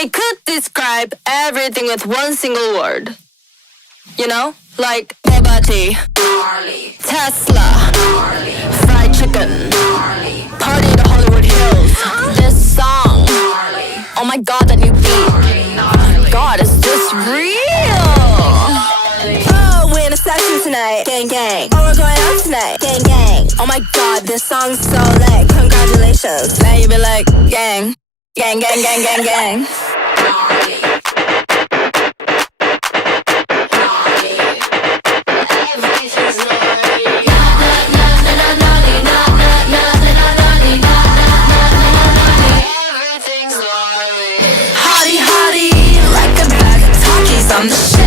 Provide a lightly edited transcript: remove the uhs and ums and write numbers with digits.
They could describe everything with one single word. You know? Like Bugatti, Tesla, fried chicken, party to Hollywood Hills. This song, oh my god, that new beat. Oh my god, is this real? Oh, we're in a session tonight, gang gang. Oh, we're going out tonight, gang gang. Oh my god, this song's so lit, congratulations. Now you be like, gang, gang, gang, gang, gang, gang. Hottie, hottie, like a bag of Takis on the